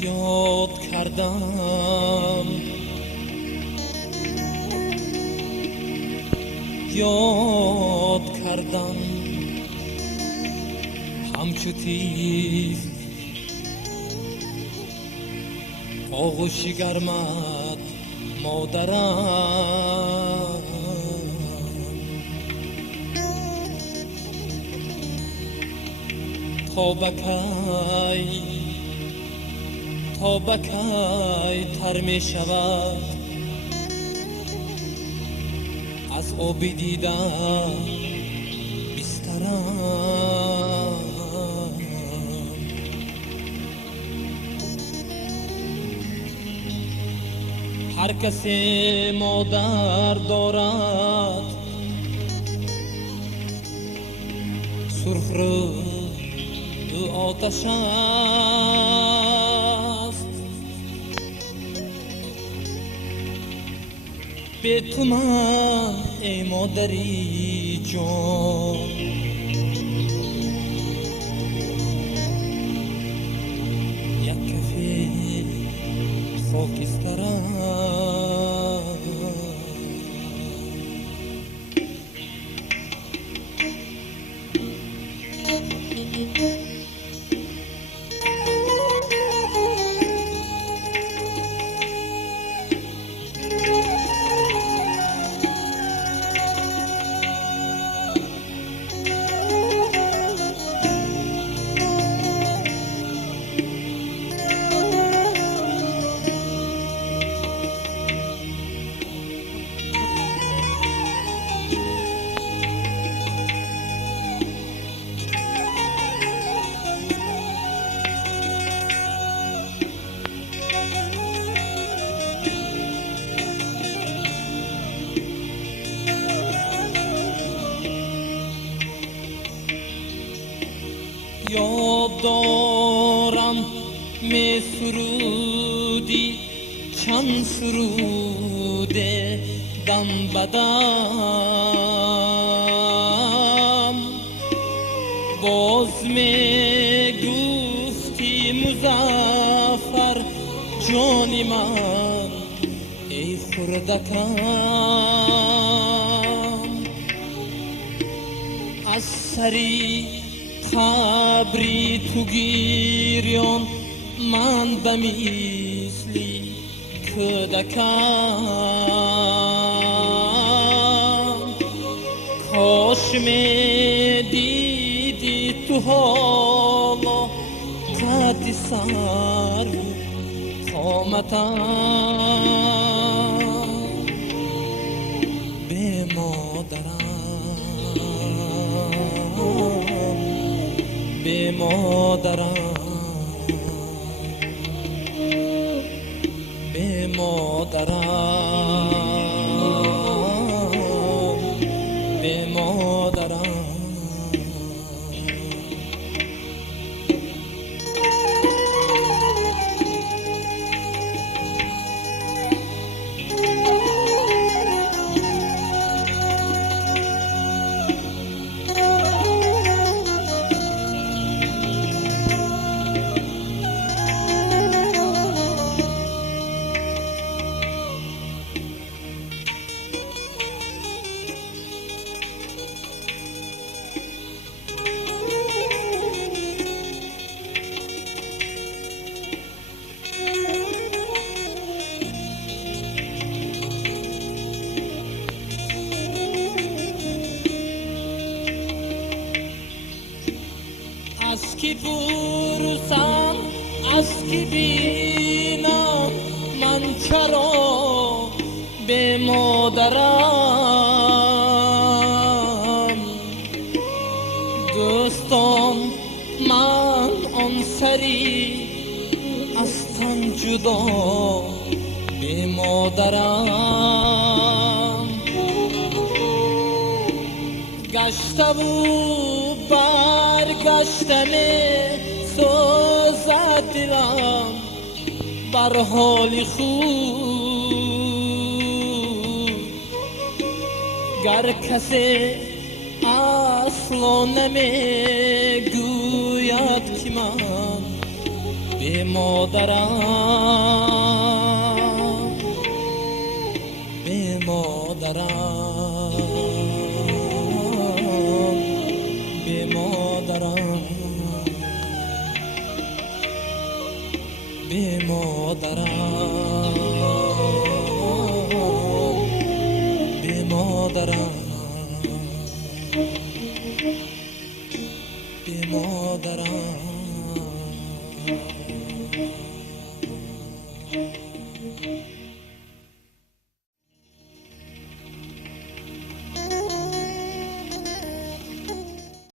یاد کردم همچو تیز آغوشی گرمت مادرم، تا بکی تر می شود از آبی دیدن بسترم. هر کسی مادر دارد سرخ رو آتش است، به تو من ای مادری جان یک کفه خاکسترم. یاد دارم می سرودی چند سرود دم بدم، باز می گفتی مظفر جانی من ای خردکم، از سری خبری تو گیریان من به مثلی کودکم، کاش می دیدی تو حالا قد سر و قامتم به مادرم به مادرم. از کی پرسم از کی بینم من چرا به مادرم، دوستان من آن سری از تن جدا به مادرم، گشته و برگشتم سوزد دلم بر حال خوب، گر کسی اصلا نمی گوید که من به مادرم، به مادرم، به مادرم، به مادرم، به مادرم، به مادرم.